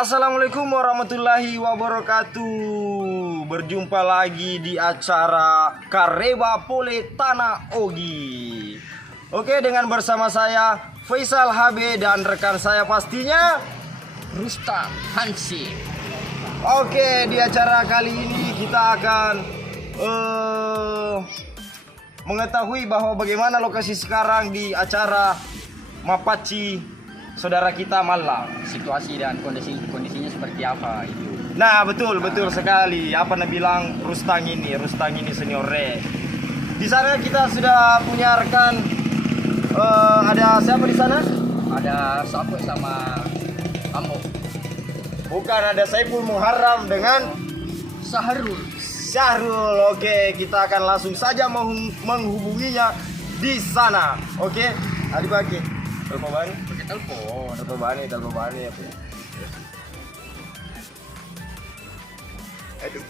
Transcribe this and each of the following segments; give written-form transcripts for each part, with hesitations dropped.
Assalamualaikum warahmatullahi wabarakatuh. Berjumpa lagi di acara Kareba Pole Tanah Ogi. Oke, dengan bersama saya Faisal HB dan rekan saya pastinya Rustam Hansi. Oke, di acara kali ini kita akan mengetahui bahwa bagaimana lokasi sekarang di acara Mapaci saudara kita Malang. Situasi dan kondisinya seperti apa itu? Nah, betul sekali. Apa nak bilang Rustang ini senior re. Di sana kita sudah punya rekan. Ada siapa di sana? Ada Sapo sama Ambo. Bukan, ada Saiful Muharram dengan Syahrul. Oke, kita akan langsung saja menghubunginya di sana. Oke, Adi Baki. Telepon bani. Pakai telepon. Telepon bani ya. Aduh.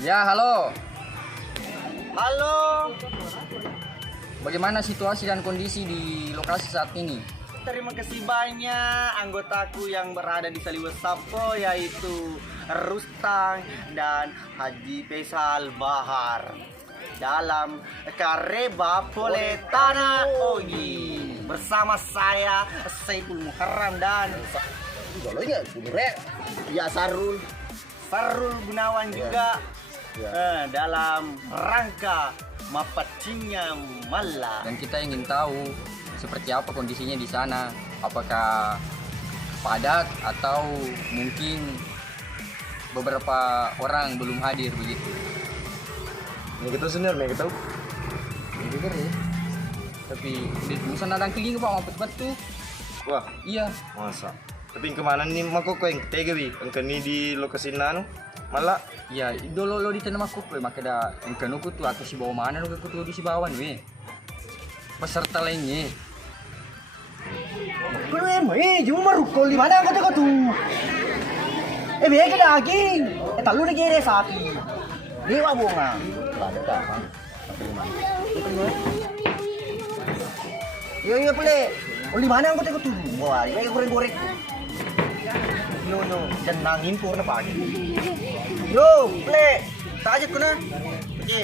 Ya, halo. Halo. Bagaimana situasi dan kondisi di lokasi saat ini? Terima kasih banyak anggotaku yang berada di Saliwe Sapo, yaitu Rustang dan Haji Faisal Bahar dalam Kareba Pole Tanah Ogi bersama saya Saiful Muharram dan Sarul Gunawan juga dalam rangka Mapacinya Malang. Dan kita ingin tahu seperti apa kondisinya di sana. Apakah padat atau mungkin beberapa orang belum hadir begitu? Ini kita senior, ini kita. Itu kan ya. Tapi di sana ada keling Pak, mau betul. Wah, Iya. masa. Tapi kemana nih mako ko yang tegawi? Engke ni di lokasi nanu malah. Ya, idolo lo di tanah makuk, maka ada engkau nuku tuh atau si bawah mana nuku tuh di si bawah nih. Peserta lainnya. Kau cuma marukol di mana kau tuh? Biar kita daging. Talu lagi ada sapi. Ini apa bunga? Iya boleh. Oh di mana kau tuh? Wah, ini goreng-goreng. Yo, dan nangin pun pagi. Yo, play. Tak aja kena. Oke.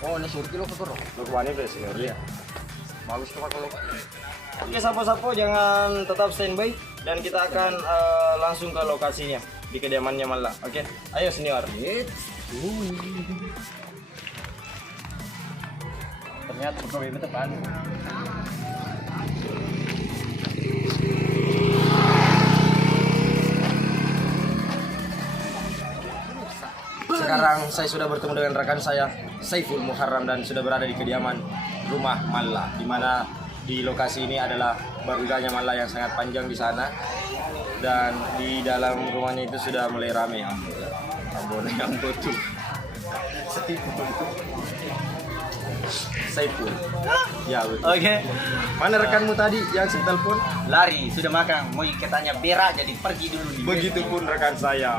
Oh, ini surki lo ketoro. Lo kemana deh senior dia? Bagus tuh kalau. Oke, sapo-sapo jangan tetap standby dan kita akan langsung ke lokasinya di kediamannya malah. Oke, ayo senior. Ternyata pegawai itu depan. Sekarang saya sudah bertemu dengan rekan saya Saiful Muharram dan sudah berada di kediaman rumah Malla, di mana di lokasi ini adalah baruganya Malla yang sangat panjang di sana, dan di dalam rumahnya itu sudah mulai ramai. Ambon yang betul. Saiful. Ya betul. Oke. Mana rekanmu tadi yang saya telepon? Lari, sudah makan. Mau katanya berak jadi pergi dulu. Begitupun rekan saya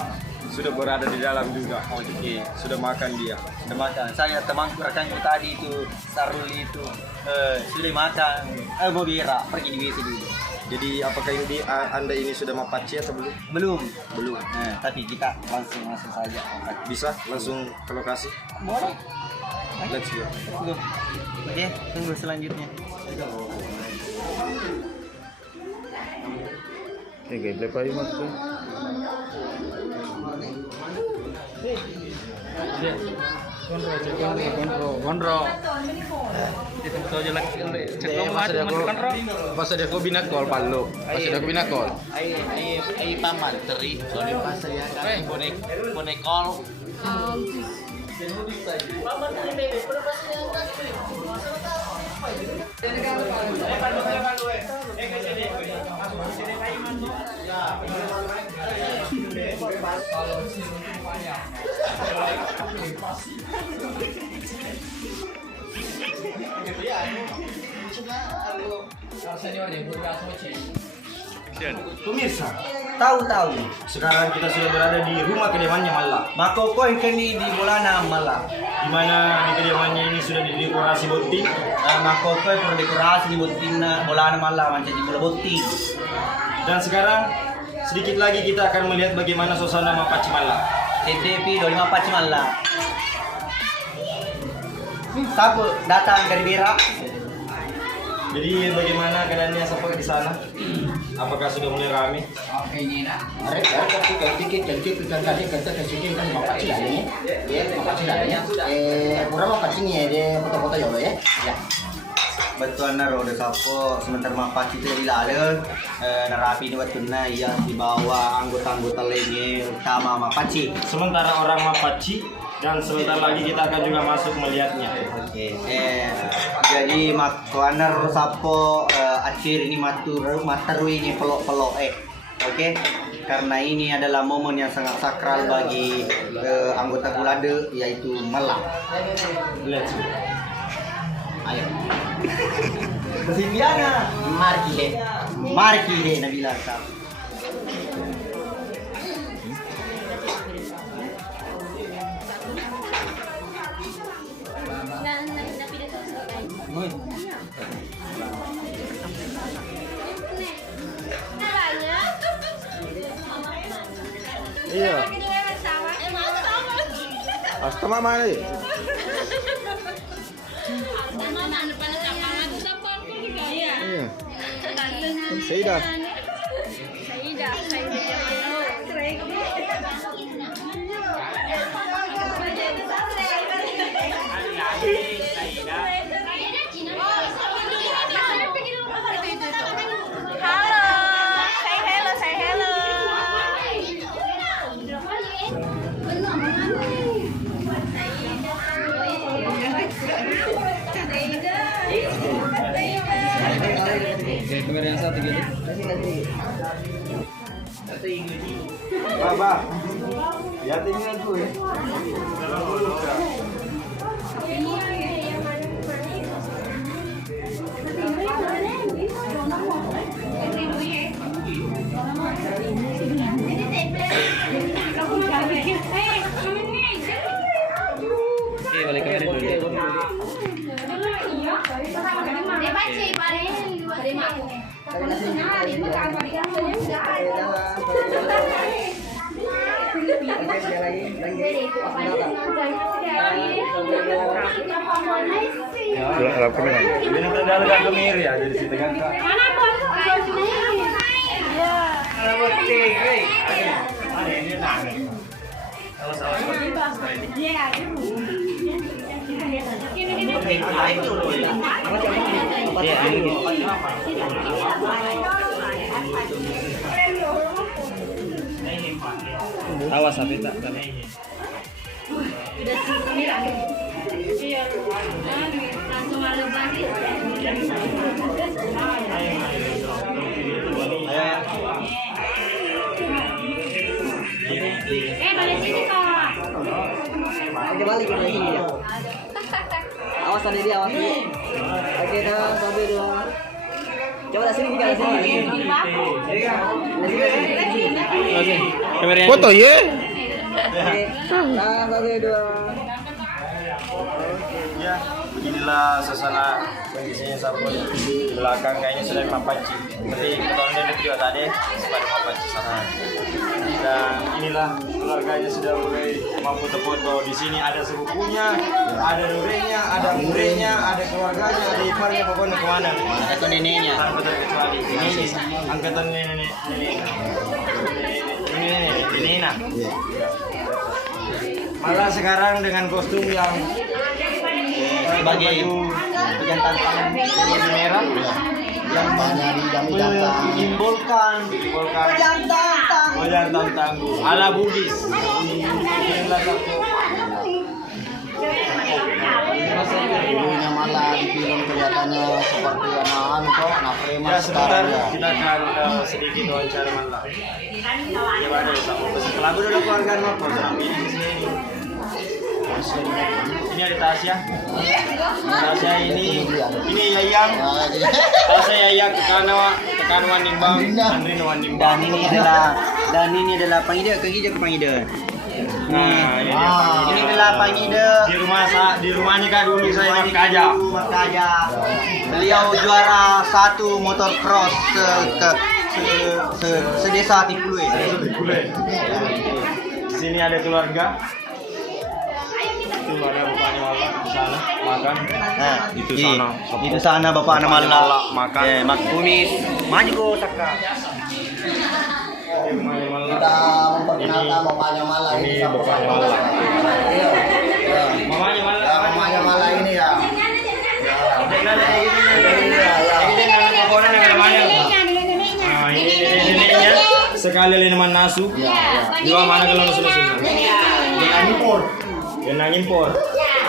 sudah berada di dalam juga. Oke. Sudah makan dia. Sudah makan. Saya temanku rekanku tadi itu Sarul itu sudah makan. Mau berak, pergi di WC dulu. Jadi apakah ini Anda ini sudah mapaci atau belum? Belum. Nah, tapi kita langsung saja. Bisa langsung ke lokasi? Boleh. Let's go. Oke, tunggu selanjutnya. Gameplay pa yung mato. Gondro. Itu betul aja lagi. Cek lo kontrol. Pas ada ko binakol palo. Pas ada ko binakol. Ay paman teri soalnya pas saya kan bonekol. Pemirsa, Tahu. Sekarang kita sudah berada di rumah kediamannya Malla. Makoko yang kini di Bolana malah. Di mana di kediamannya ini sudah didekorasi botik. Makoko yang perlu dekorasi di botina Bolana malah macam di bola botik. Dan sekarang sedikit lagi kita akan melihat bagaimana suasana Mapaci Malla. TTP 25 malah. Siapa datang dari Berak? Jadi bagaimana keadaannya sampai di sana? Apakah sudah mulai ramai? Betul naro udah sapo sementara Mapaci itu jadi ada narapi ini betul na iya di bawah anggota-anggota lainnya utama Mapaci. Sementara orang Mapaci dan sebentar lagi kita akan juga masuk melihatnya. Oke. Jadi makuaner sapo akhir ini mataru ini pelok-pelok Oke. Karena ini adalah momen yang sangat sakral bagi anggota Gulade yaitu Malang. Let's go. Ayo. Bersimpiana. Mari deh Nabila Kak. Iya. Astama mana ya? Iya. Saidah. Kamera yang satu gitu. Baba. Ya tinggal tuh ya. Oke, balik kamera dulu. Dalam kamera. Ini terdalam kan kemiri ya dari situ kan Kak. Awas tapi tak tadi. Balik sini kak. Oke balik ke sini ya. Awas tadi dia awas. Oke dah sampai dua. Coba dari sini kita sini. Kamera yang Foto ya? Nah, sampai dua. Ya, inilah suasana kondisinya Sapon. Belakang kayaknya sudah Mapaci. Seperti tahun ini juga tadi pada Mapaci sana. Dan inilah keluarganya sudah mulai mampu tepuk bahwa di sini ada sepupunya, ada durenya, ada murenya, ada keluarganya, ada iparnya, pokoknya kemana? Atau neneknya. Tanpa terkecuali. Ini angkatan nenek. Ini nah. Malah sekarang dengan kostum yang Sebagai jantan baju merah yang menyimbolkan jantan tangguh ala Bugis. Dulunya malah di film kelihatannya seperti anak preman Ya sebentar sekarang ya. kita akan sedikit wawancara Malla. Gimana ya Sapo? Setelah udah keluarga Malla sampai di sini. Ini ada Tasya. Tasya ini Yayang. Tasya Yayang karena Tekan wan nimbang, Andrin wan nimbang. Dan ini adalah pangida, kaki je pangida. Nah, ini dia. Ini adalah pangida. Di rumahnya Kak dulu saya Makaja. Makaja. Beliau juara 1 motor cross sedesa Tipului. Di sini ada keluarga. Itu ada bapaknya Mala di sana makan. Nah, Itu sana. Itu sana bapak nama Bapaknya Mala makan. Ya, mak kumis. Maju go Saka. Rumahnya Mala. memperkenalkan bapaknya Mala Ini bapaknya Mala. Iya. Mamanya Mala. Bapaknya Mala ini ya. Nah, ini neneknya sekali minuman nasu. Dua mana kalau nasu nasu. Jenang impor.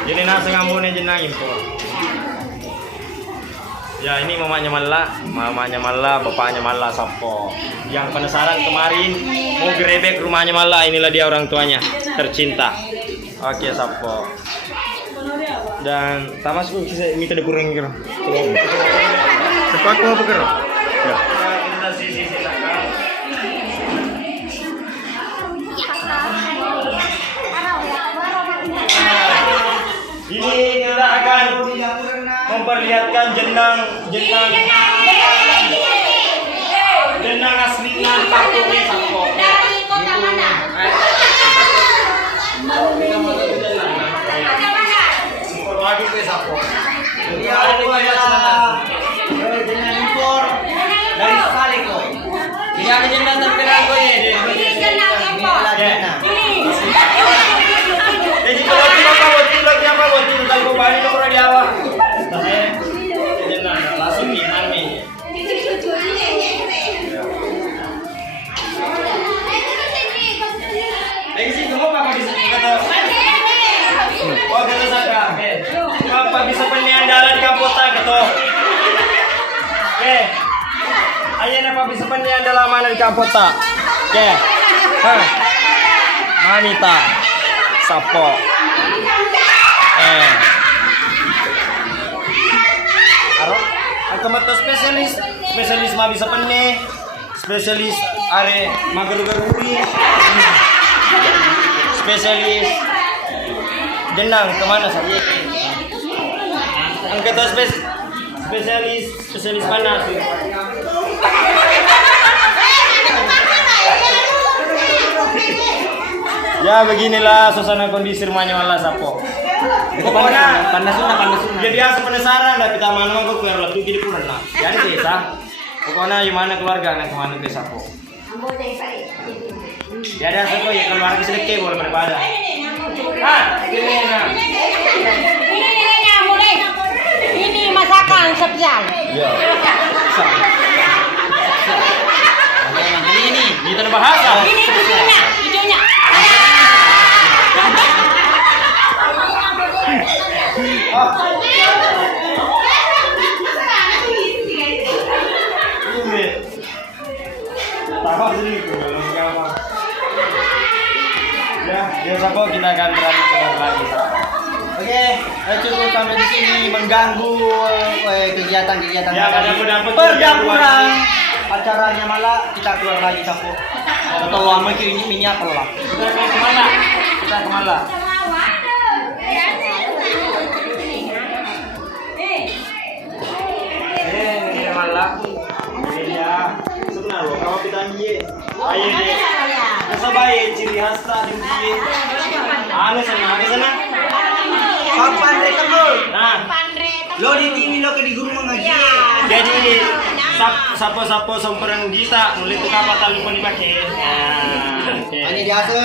Jadi nasi ngambune jenang impor. Ya ini mamanya Mala, bapaknya Mala Sapo. Yang penasaran kemarin mau gerebek rumahnya Mala, inilah dia orang tuanya tercinta. Oke Sapo. Dan tamas ku bisa minta kurang kira. Sepak apa kira? Ya. Kita sisi ini kita akan memperlihatkan jenang aslinya kampungnya Sapo. Dari kota mana? Lagi ke Sapo. Dia adalah jenang impor dari Saleh kok. Ini ada jenang terkenal kok ya. Ini jenang impor. Jadi kalau kita lagi apa buat kita kalau balik ke orang Jawa. Jenang langsung nih mami. Lagi sih kamu apa bisa kata? Oh kata Saka. Apa bisa penyandaran di Kampota kata? Ayo apa bisa penyandaran mana di Kampota? Manita. Sapo. Aku meto spesialis mah bisa penne, spesialis are magaru-garuri, spesialis jenang kemana saja? Angkat spesialis panas. Ya beginilah suasana kondisi rumahnya Mala Sapo. Pokoknya panas. Jadi asal penasaran lah kita mana mau ke letu jadi pulang lah. Jadi desa. Pokoknya gimana keluarga nak kemana ke Sapo. Ya ada Sapo ya keluarga sedikit boleh berpada. Ini nah. Ini masakan spesial. Iya. Ini kita bahasa. Ini hijaunya. Tahu sini apa? Ya Sapo kita akan berlanjut lagi. Oke, cukup sampai di sini mengganggu kegiatan-kegiatan Ya, dapat perdapuran acaranya malah kita keluar lagi Sapo. Atau lama ini minyak pelak. Kita kemana? Ini malah. Iya. Sebenarnya loh kalau kita niye. Ayo deh. Masa baik ciri khas tak di anu sana. Kapan ketemu? Nah, Lo di TV lo ke di guru mengaji. jadi sapo somperan kita mulai tukar patah lupa dipakai. Hanya biasa.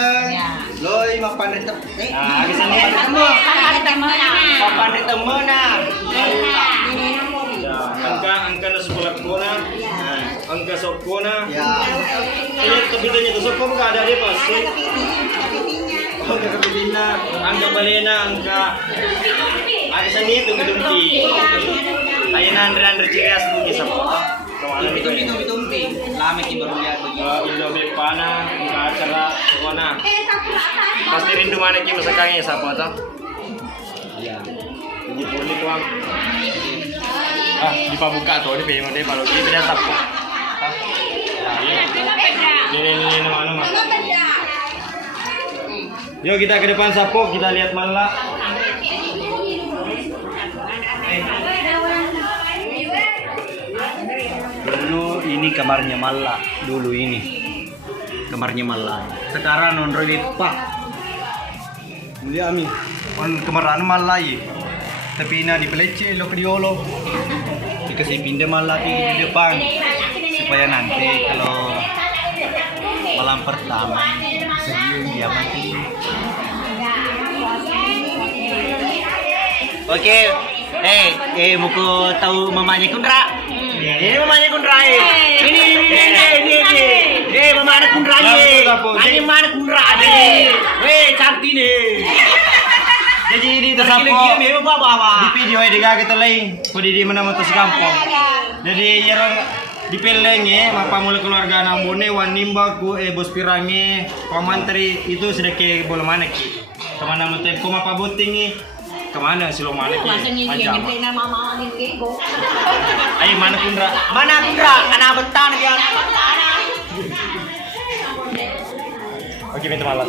Lo lima pandai tep. Nah, di sini Ketemu. Kapan ketemu nah? angka na sekolah kona, angka sok kona. Ya. Ini kebetulannya tuh sok kok ada dia pasti. Angka kebina, angka balena, angka ada seni itu gedungki. Ayo andre cirias tuh bisa. Tumpi. Lama kita baru lihat begini. Indo Bepana, angka acara kona. Pasti rindu mana kita sekarang ya siapa tuh? Iya. Ini boleh tuang. Di pabuka tuh di PM kalau kita tidak tahu. Ini nama-nama. Yuk kita ke depan Sapo, kita lihat Malla. Dulu ini kamarnya Malla, dulu ini kamarnya Malla. Sekarang non Pak. Mulia Ami. On kemaran Malla ye. Tapi ini di pelece lo kriolo. Dikasih pindah Malla di depan supaya nanti kalau malam pertama senyum dia mati. Oke, muku tahu mamanya Kundra? Ini mamanya Kundra. Ini mamanya Kundra. Ini mana Kundra? Cantik nih. Jadi ini tersapo. Di video ini kita lagi. Kodi di mana motor sekampung. Jadi yang dipelengnya apa mulai keluarga nambone wanimba ku bos pirangi komantri itu sedekah bola mana ki kemana mutem koma apa botingi kemana silo mana ki aja ayo mana Kundra anak betan dia oke minta malas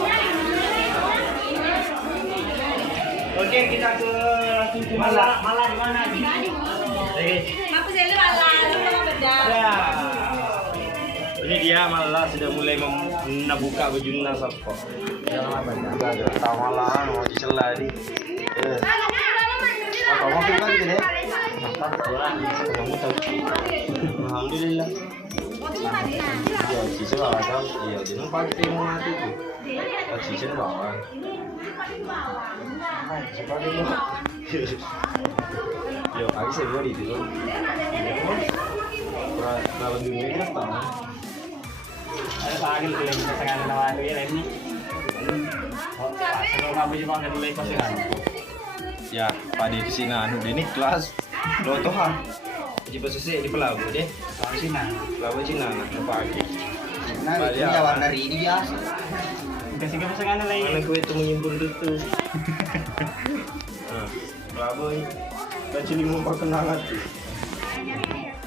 oke kita ke Tutu Malla di mana ya. Ini dia Malla sudah mulai membuka bajunya Sapo. Jangan apa ya, tahu malahan mau dicela di. Kamu juga gitu deh. Kamu tahu. Alhamdulillah. Ya, sisa ada. Iya, jangan pakai mau mati tuh. Sisa bawah. Yo, aku sih bawa di situ. Kalau dunia kita tahu. Ada lagi tuh yang kita tengah nawan dia ini. Kalau kamu juga nggak boleh pasangan. Ya, pada di sini anu ini kelas lo tohan. Di posisi di pelabu deh. Di sini, pelabu Cina nak pagi. Nah, ini jawab dari ini biasa. Kasih ke pasangan lain. Mana kue itu menyimpul itu. Pelabu ini. Dan cili mumpah kenangan tuh.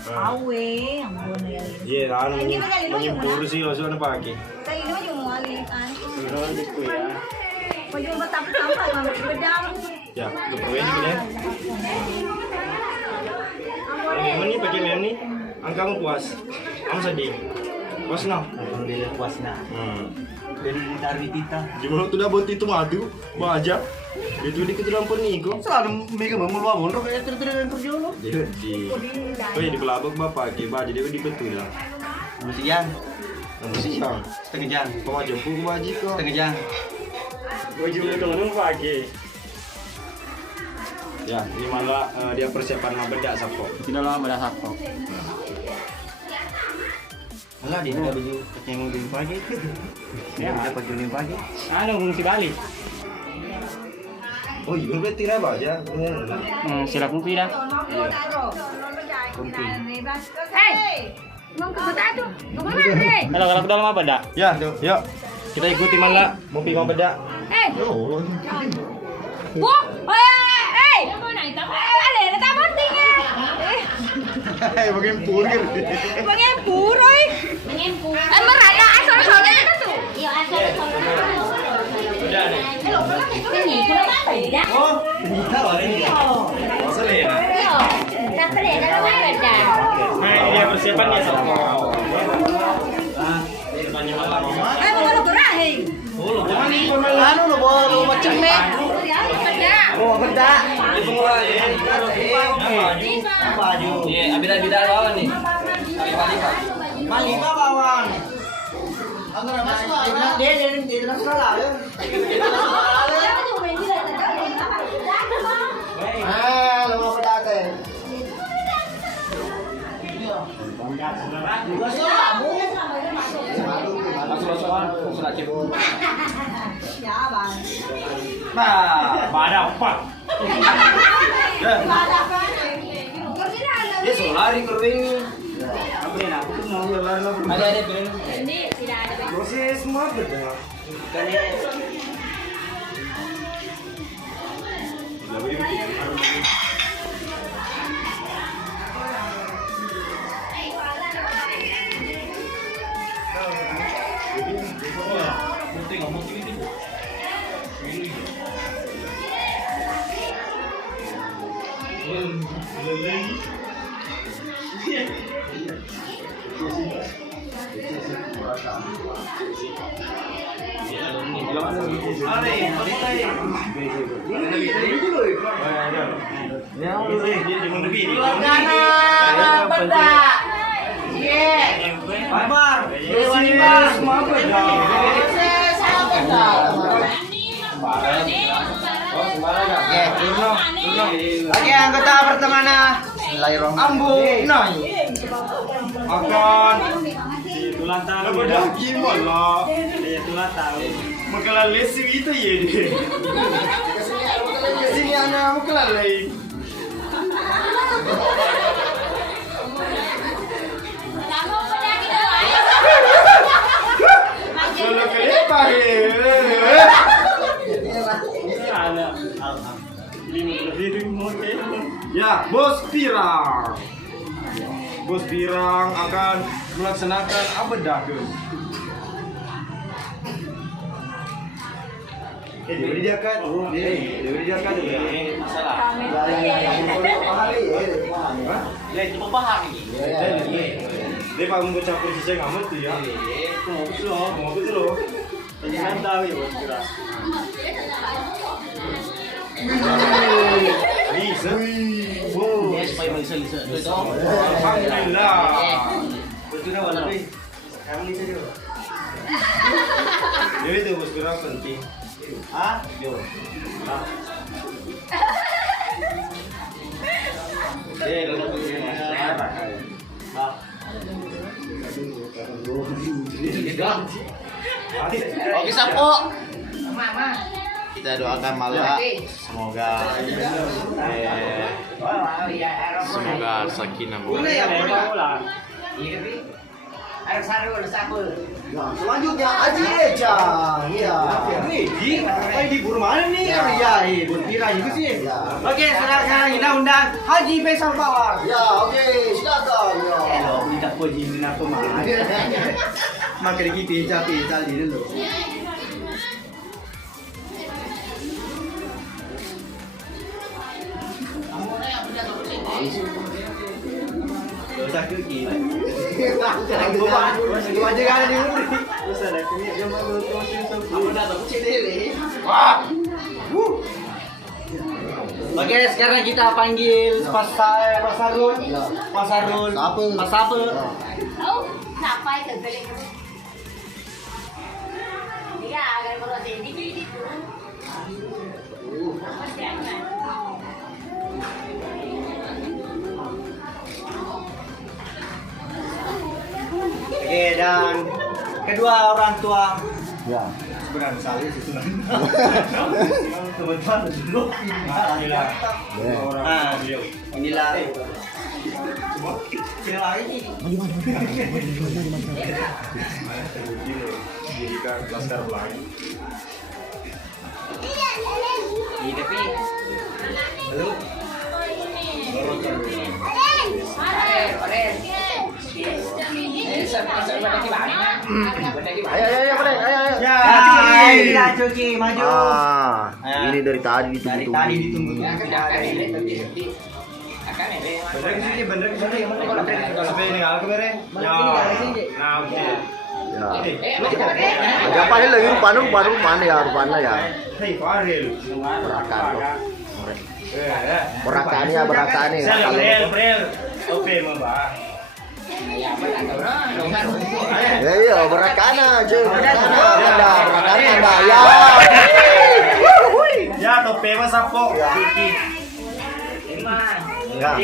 Awe, ampun ya. Iya, anu menyimpul sih langsung ada pagi. Saya ini mah mau alih kan. Sudah di kuya. Pagi betapa sampai mami bedang. Ya, keperluan juga deh. Ini pakai mem nih. Angkamu puas. Kamu sedih. Puas no? Alhamdulillah puas nah. Dari ditarik kita. Jumlah tu dah buat itu madu, baca. Itu di keturunan peniko. Selalu mereka memeluang mondok kayak terus kerja lo. Jadi, oh ya di pelabak bapak, kiba jadi di betul lah. Siang, Siang, setengah jam, kau jemput kau baji kau. setengah jam. Baju itu nung pagi. Ya, ini malah dia persiapan mau bedak Sapo. Tidak lama pada Sapo. Alah dia ada baju pakai mobil pagi. Ya, ada baju ni pagi. Anu fungsi balik. Oh iya, berarti lah baca. Sila kumpi dah. Hei, mau ke kota tuh? Kemana deh? Kalau ke dalam apa dak? Ya, yuk. Kita ikuti malah mau mau bedak. Hei, bu, hei, ada tak penting ya? Mengempur kan? Mengempur, oi. Mengempur. Merada asal-asalnya itu tuh. Iya, asal-asalnya. Sudah nih. Ini kenapa beda? Oh, ternyata ada ini. Masalah ya? Iya, tak beda dalam beda. Nah, ini dia persiapannya Sapo. Persiapannya malah. Mau lo berahi. Oh, lo jangan nih. Anu lo bawa lo macam ni. Beda. Oh, benda. Baju. Iya, abida-abida lawan nih. Malika bawang. Dia nasional ya. Lama pedate. Nah, pada apa? Dia solari kering. Apa ni nak? Aku tu mau solari lah. Ada pilih. Ini tidak ada. Proses semua beda. Lagi anggota pertemanan. Bismillahirrahmanirrahim. Ambu Noi. Akan tulang tahun udah gimana? Tulang tahun. Makalah lesi itu ya dia. Kesini anak makalah lain. Solo kenapa ya, Bos Pirang. Bos Pirang akan melaksanakan apa dah ke? Dia kan? Dia kan? Masalah. Ya itu paham ini. Dia pak mau campur sisa kamu tuh ya? Mau betul loh. Jangan tahu ya Bos Pirang. Bisa. Wow. Supaya bisa. Alhamdulillah. Betul dah wala pi. Kamu bisa juga. Jadi itu Bos Pirang penting. Ah, yo. Oke, Sapo. Kita doakan Mala semoga sakinah Selanjutnya Haji Eja. Iya. Ini di buru mana nih? Iya, Bos Pirang itu sih. Oke, sekarang kita undang Haji Faisal Bawar. Ya, oke, silakan. Ya. Kita puji minat pemain. Maka kita Eja ini dulu. Dosa kuki. Gua aja kan di umri. Terus ada kini dia mau tosin sama. Aku dah tahu cedele. Wah. Oke, sekarang kita panggil Pasarul. Siapa? Oh, sampai ke geling. Dia agar berarti di situ. Oke, dan kedua orang tua. Ya. Sebenarnya sekali itu. Teman-teman dulu. Alhamdulillah. Nah, inilah. Dirikan Laskar Pelangi. Ini tapi. Halo. Ayo, Coki, maju. Ini dari tadi ditunggu. Bener ke sini. Sampai ini aku bere. Ya. Nah, oke. Ya. Apa ini lagi rupanya ya. Hei, Faril. Berakani. Brel. Oke, Mbak. Iya, berakana aja. Berakana ya. Ya, tope mas Sapo. Kiki. Ya.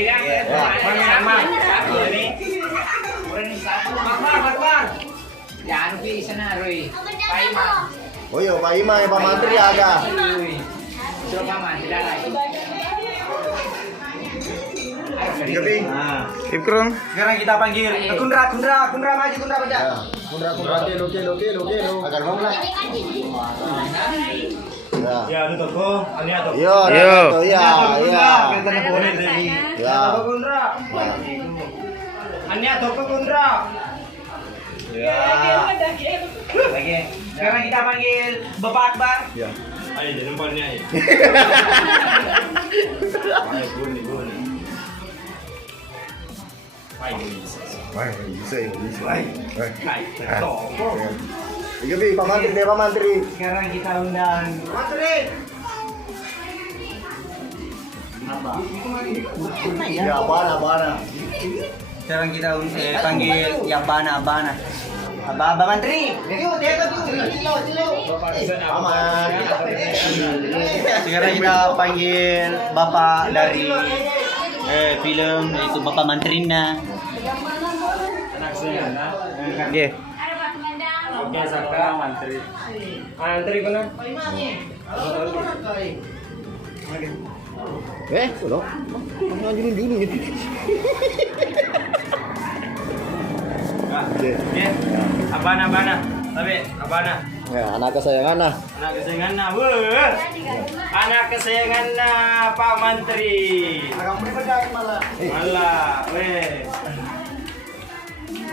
Jangan pilih sana, Roy. Pak Imam. Oh iya, Pak Imam, Pak Mantri ada. Suruh paman, tidak lagi. Sekarang kita panggil Kundra maju, Kundra baca. Kundra, kilo. Agar mau lah. Ya. Ya, itu toko. Ini atau. Iya. Kita boleh tadi. Ya. Kundra. Ini atau Kundra. Ya. Lagi. Sekarang kita panggil Bapak Akbar. Ya. Ayo, jadi depannya ya. Ayo, buni. Wah, bisa. Iya, Bi, Pak Mantri deh, Pak Mantri. Sekarang kita undang Ya, Abana. Sekarang kita panggil yang Bana. Abah Mantri. Aman. Sekarang kita panggil Bapak dari film itu Bapak Mantrina. Oke. Oke, Saka. Mantri benar. Udah. Lanjutin dulu nih. Abana. Tapi abana. Ya, anak kesayangan nah. Anak kesayangan na. Anak kesayangan na Pak Mantri. Malah, weh.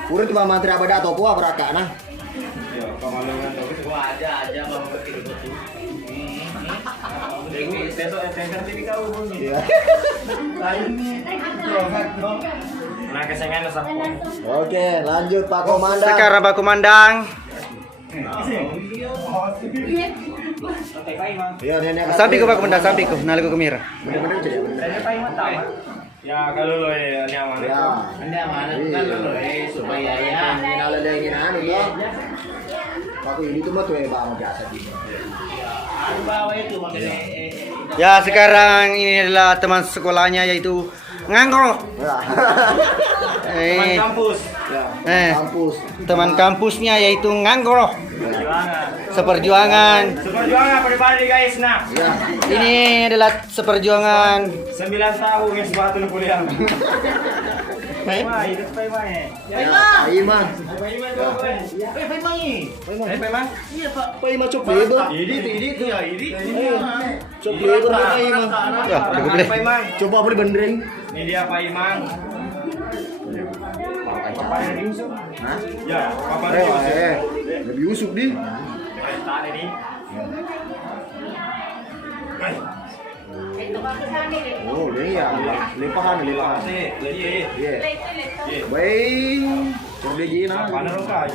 Urut Pak Mantri abada atau kuah beraka nah. Yo, kamalungan tuh. Gua aja mau begitu betul. Besok TV kau bunyi. Iya. Anak kesayangan na Sapo. Oke, lanjut Pak Komandan. Sekarang Pak Komandan. Iya, nenek. Sampai ko Pak Komandan, sampai ko. Nali ko kamera. Bener-bener jadi. Ya, kalau lo ini aman. Ya. Anda mana kan lo supaya ya. Nala ada yang anu ya. Aku ini tuh mah tuh bang biasa gitu. Anu bawa itu makanya Ya, sekarang ini adalah teman sekolahnya yaitu Ngangro. Ya. Teman kampus. Kampus. Teman kampusnya yaitu Ngangro. Perjuangan. Seperjuangan. Seperjuangan pada guys nah. Ya. Ini adalah seperjuangan. 9 tahun yang sepatu nu kuliah. Wah, itu Paiman. Paiman. Paiman. Paiman cok lebar. Ini tuh ya, ini. Cok lebar Paiman. Ya, cukup deh. Paiman. Coba beli benerin. Ini dia Paiman. Papa yang diusuk. Ya, papa yang diusuk. Lebih usuk di. Tahan ini. Oh, ini ya. Limpahan. Iya. Baik. Coba dia gini nah. Mana lo kah?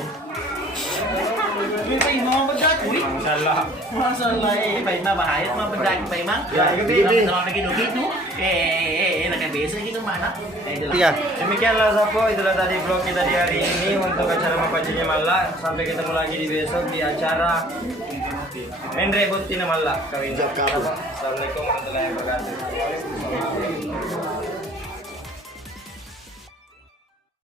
Masalah. masalah phải mà bahaya mà bedak memang Ya, gini. kalau lagi gitu kayak biasa gitu mana Iya. Demikianlah Sapo, itulah tadi vlog kita di hari ini untuk acara Mapajinya Malla. Sampai ketemu lagi di besok di acara Mendre Buntina Malla. Kawin. Jakarta. Assalamualaikum warahmatullahi wabarakatuh.